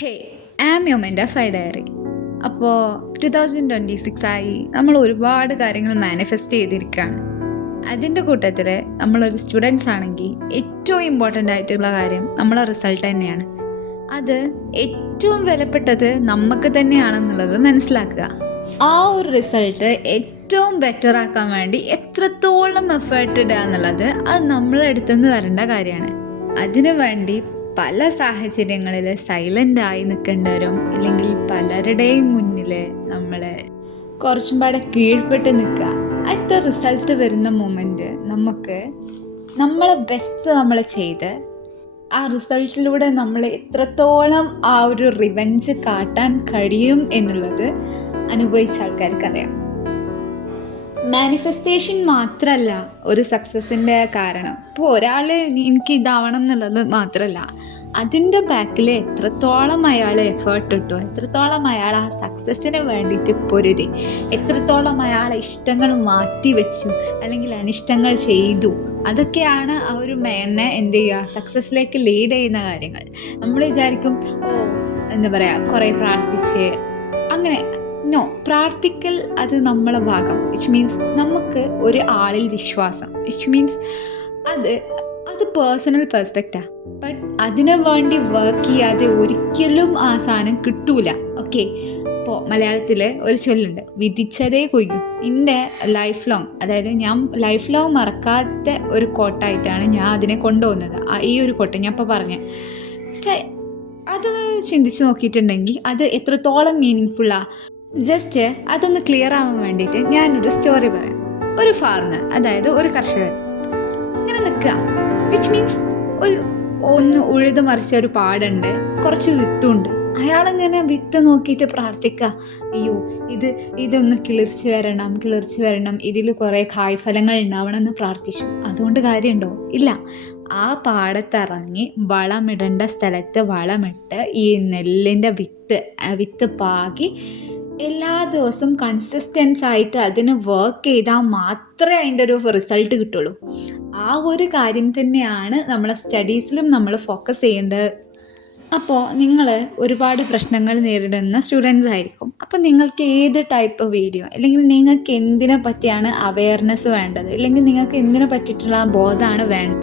ഹേ ആം യുമെൻ്റെ phi diary. അപ്പോൾ 2026 ആയി നമ്മൾ ഒരുപാട് കാര്യങ്ങൾ മാനിഫെസ്റ്റ് ചെയ്തിരിക്കുകയാണ്. അതിൻ്റെ കൂട്ടത്തിൽ നമ്മളൊരു സ്റ്റുഡൻസ് ആണെങ്കിൽ ഏറ്റവും ഇമ്പോർട്ടൻ്റ് ആയിട്ടുള്ള കാര്യം നമ്മളെ റിസൾട്ട് തന്നെയാണ്. അത് ഏറ്റവും വിലപ്പെട്ടത് നമുക്ക് തന്നെയാണെന്നുള്ളത് മനസ്സിലാക്കുക. ആ ഒരു റിസൾട്ട് ഏറ്റവും ബെറ്റർ ആക്കാൻ വേണ്ടി എത്രത്തോളം എഫേർട്ട് ഇടുക എന്നുള്ളത് അത് നമ്മളെ അടുത്തുനിന്ന് വരേണ്ട കാര്യമാണ്. അതിനു വേണ്ടി പല സാഹചര്യങ്ങളിൽ സൈലൻ്റായി നിൽക്കേണ്ടവരും ഇല്ലെങ്കിൽ പലരുടെയും മുന്നിൽ നമ്മൾ കുറച്ചും പാടെ കീഴ്പ്പെട്ട് നിൽക്കുക. അടുത്ത റിസൾട്ട് വരുന്ന മൊമെൻറ്റ് നമുക്ക് നമ്മളെ ബെസ്റ്റ് നമ്മൾ ചെയ്ത് ആ റിസൾട്ടിലൂടെ നമ്മൾ എത്രത്തോളം ആ ഒരു റിവെഞ്ച് കാട്ടാൻ കഴിയും എന്നുള്ളത് അനുഭവിച്ച ആൾക്കാർക്കറിയാം. മാനിഫെസ്റ്റേഷൻ മാത്രമല്ല ഒരു സക്സസിൻ്റെ കാരണം. ഇപ്പോൾ ഒരാൾ എനിക്ക് ഇതാവണം എന്നുള്ളത് മാത്രമല്ല, അതിൻ്റെ ബാക്കിൽ എത്രത്തോളം അയാൾ എഫേർട്ട് ഇട്ടു, എത്രത്തോളം അയാൾ ആ സക്സസ്സിന് വേണ്ടിയിട്ട് പൊരുതി, എത്രത്തോളം അയാളെ ഇഷ്ടങ്ങൾ മാറ്റി വെച്ചു അല്ലെങ്കിൽ അനിഷ്ടങ്ങൾ ചെയ്തു, അതൊക്കെയാണ് ആ ഒരു മേനെ എന്ത് ചെയ്യുക സക്സസ്സിലേക്ക് ലീഡ് ചെയ്യുന്ന കാര്യങ്ങൾ. നമ്മൾ വിചാരിക്കും എന്താ പറയുക കുറേ പ്രാർത്ഥിച്ച് അങ്ങനെ. നോ, പ്രാർത്ഥിക്കൽ അത് നമ്മളെ ഭാഗം. വിച്ച് മീൻസ് നമുക്ക് ഒരു ആളിൽ വിശ്വാസം, വിച്ച് മീൻസ് അത് പേഴ്സണൽ പെർസ്പെക്റ്റാണ്. ബട്ട് അതിനു വേണ്ടി വർക്ക് ചെയ്യാതെ ഒരിക്കലും ആ സാധനം കിട്ടൂല. ഓക്കെ, ഇപ്പോൾ മലയാളത്തിൽ ഒരു ചൊല്ലുണ്ട്, വിധിച്ചതേ കൊയ്യും. എൻ്റെ ലൈഫ് ലോങ്, അതായത് ഞാൻ ലൈഫ് ലോങ് മറക്കാത്ത ഒരു കോട്ടായിട്ടാണ് ഞാൻ അതിനെ കൊണ്ടുപോകുന്നത്. ഈ ഒരു കോട്ട ഞാൻ ഇപ്പോൾ പറഞ്ഞ അത് ചിന്തിച്ച് നോക്കിയിട്ടുണ്ടെങ്കിൽ അത് എത്രത്തോളം മീനിങ് ജസ്റ്റ് അതൊന്ന് ക്ലിയർ ആവാൻ വേണ്ടിയിട്ട് ഞാനൊരു സ്റ്റോറി പറയാം. ഒരു ഫാർമർ, അതായത് ഒരു കർഷകൻ ഇങ്ങനെ നിൽക്കുക. വിച്ച് മീൻസ് ഒന്ന് ഉഴുത് മറിച്ച ഒരു പാടുണ്ട്, കുറച്ച് വിത്തുണ്ട്. അയാളിങ്ങനെ വിത്ത് നോക്കിയിട്ട് പ്രാർത്ഥിക്കുക, അയ്യോ ഇതൊന്ന് കിളിർച്ച് വരണം, ഇതിൽ കുറേ കായ്ഫലങ്ങൾ ഉണ്ടാവണം എന്ന് പ്രാർത്ഥിച്ചു. അതുകൊണ്ട് കാര്യമുണ്ടോ? ഇല്ല. ആ പാടത്തിറങ്ങി വളമിടേണ്ട സ്ഥലത്ത് വളമിട്ട് ഈ നെല്ലിൻ്റെ വിത്ത് പാകി എല്ലാ ദിവസവും കൺസിസ്റ്റൻസ് ആയിട്ട് അതിന് വർക്ക് ചെയ്താൽ മാത്രമേ അതിൻ്റെ ഒരു റിസൾട്ട് കിട്ടുള്ളൂ. ആ ഒരു കാര്യം തന്നെയാണ് നമ്മളെ സ്റ്റഡീസിലും നമ്മൾ ഫോക്കസ് ചെയ്യേണ്ടത്. അപ്പോൾ നിങ്ങൾ ഒരുപാട് പ്രശ്നങ്ങൾ നേരിടുന്ന സ്റ്റുഡൻസ് ആയിരിക്കും. അപ്പോൾ നിങ്ങൾക്ക് ഏത് ടൈപ്പ് വീഡിയോ, അല്ലെങ്കിൽ നിങ്ങൾക്ക് എന്തിനെ പറ്റിയാണ് അവയർനെസ് വേണ്ടത്, അല്ലെങ്കിൽ നിങ്ങൾക്ക് എന്തിനെ പറ്റിയിട്ടുള്ള ബോധമാണ് വേണ്ടത്,